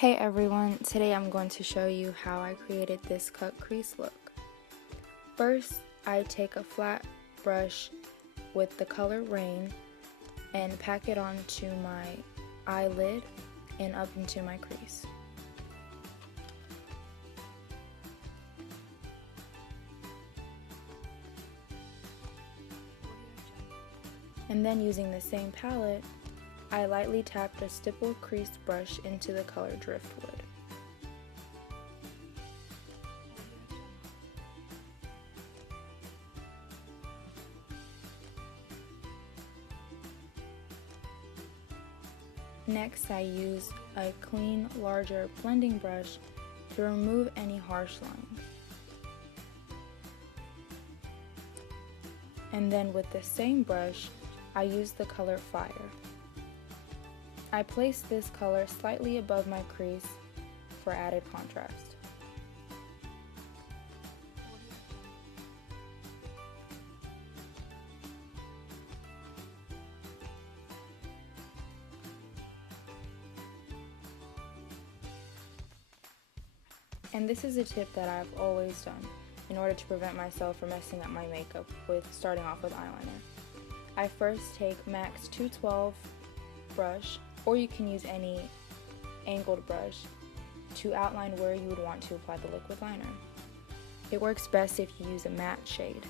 Hey everyone, today I'm going to show you how I created this cut crease look. First, I take a flat brush with the color Rain and pack it onto my eyelid and up into my crease. And then using the same palette, I lightly tapped a stipple crease brush into the color Driftwood. Next, I use a clean, larger blending brush to remove any harsh lines. And then with the same brush, I use the color Fire. I place this color slightly above my crease for added contrast. And this is a tip that I've always done in order to prevent myself from messing up my makeup with starting off with eyeliner. I first take MAC's 212 brush, or you can use any angled brush, to outline where you would want to apply the liquid liner. It works best if you use a matte shade.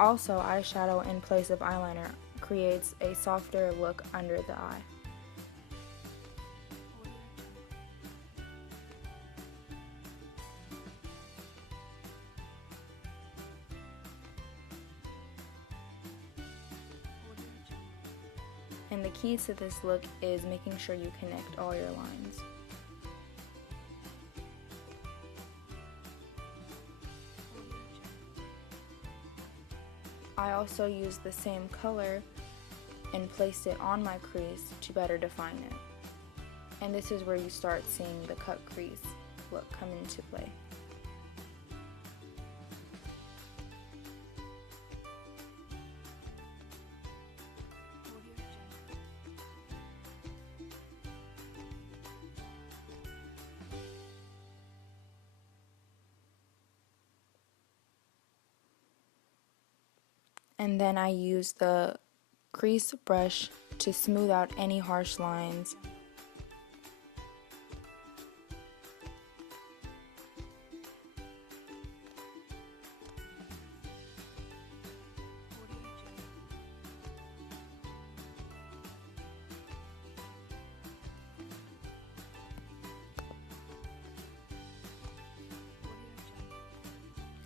Also, eyeshadow in place of eyeliner creates a softer look under the eye. And the key to this look is making sure you connect all your lines. I also used the same color and placed it on my crease to better define it. And this is where you start seeing the cut crease look come into play. And then I use the crease brush to smooth out any harsh lines.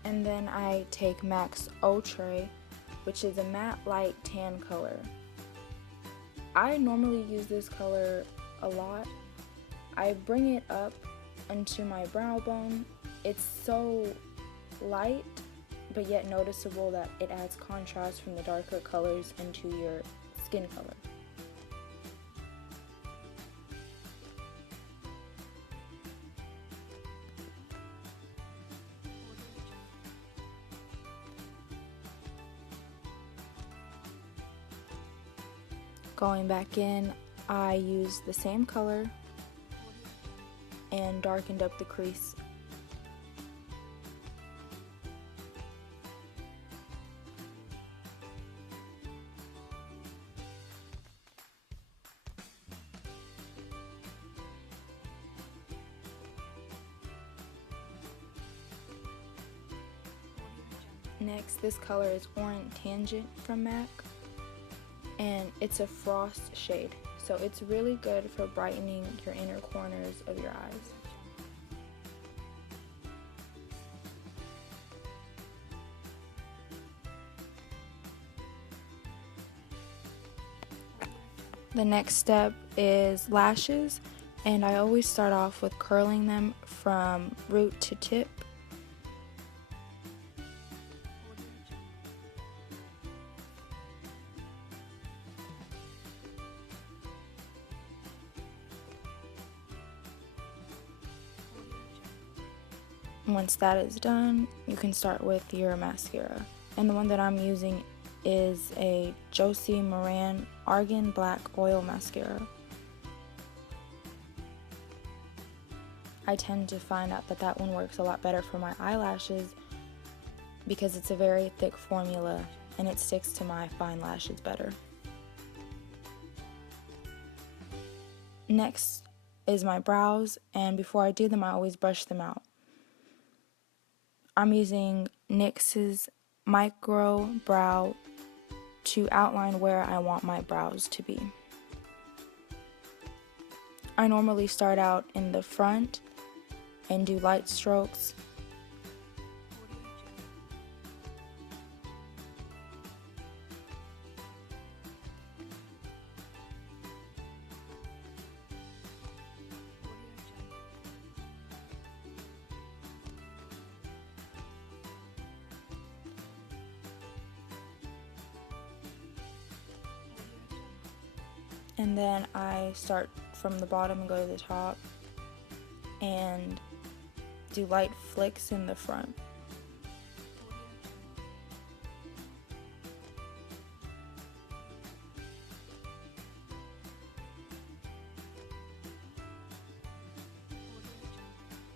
And then I take MAC's Outre, which is a matte light tan color. I normally use this color a lot. I bring it up into my brow bone. It's so light, but yet noticeable that it adds contrast from the darker colors into your skin color. Going back in, I used the same color and darkened up the crease. Next, this color is Orange Tangent from MAC. And it's a frost shade, so it's really good for brightening your inner corners of your eyes. The next step is lashes, and I always start off with curling them from root to tip. Once that is done, you can start with your mascara. And the one that I'm using is a Josie Maran Argan Black Oil Mascara. I tend to find out that that one works a lot better for my eyelashes because it's a very thick formula and it sticks to my fine lashes better. Next is my brows, and before I do them, I always brush them out. I'm using NYX's Micro Brow to outline where I want my brows to be. I normally start out in the front and do light strokes. And then I start from the bottom and go to the top and do light flicks in the front.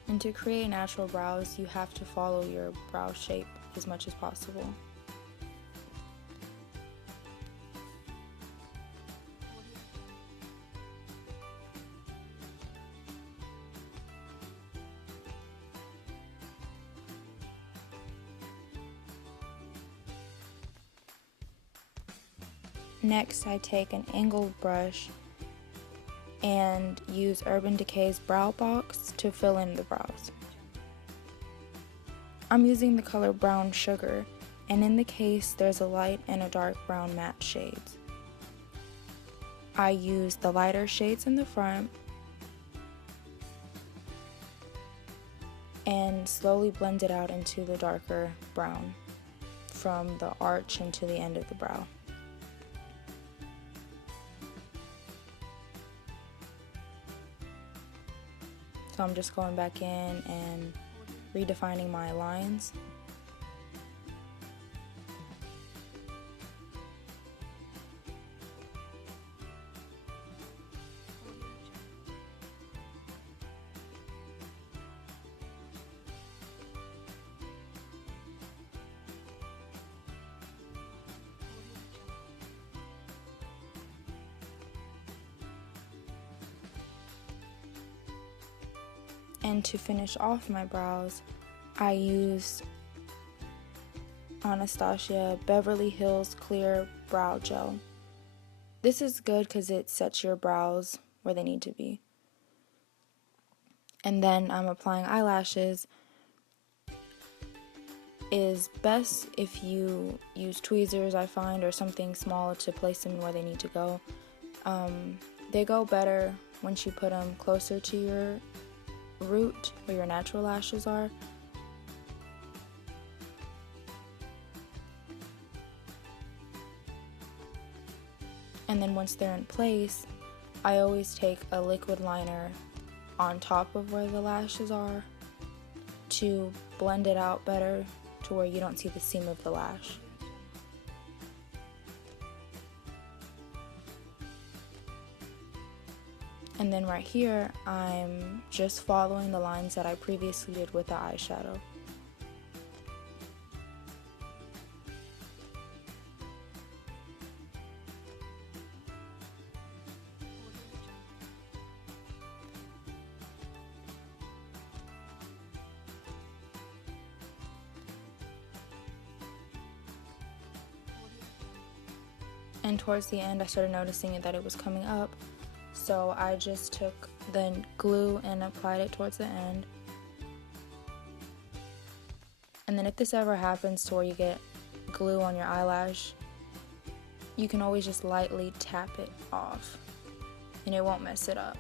And to create natural brows, you have to follow your brow shape as much as possible. Next, I take an angled brush and use Urban Decay's Brow Box to fill in the brows. I'm using the color Brown Sugar, and in the case there's a light and a dark brown matte shades. I use the lighter shades in the front and slowly blend it out into the darker brown from the arch into the end of the brow. So I'm just going back in and redefining my lines. And to finish off my brows, I use Anastasia Beverly Hills Clear Brow Gel. This is good because it sets your brows where they need to be. And then I'm applying eyelashes. Is best if you use tweezers, I find, or something small to place them where they need to go. They go better once you put them closer to your root where your natural lashes are. And then once they're in place, I always take a liquid liner on top of where the lashes are to blend it out better to where you don't see the seam of the lash. And then right here, I'm just following the lines that I previously did with the eyeshadow. And towards the end, I started noticing that it was coming up. So I just took the glue and applied it towards the end. And then if this ever happens to where you get glue on your eyelash, you can always just lightly tap it off and it won't mess it up.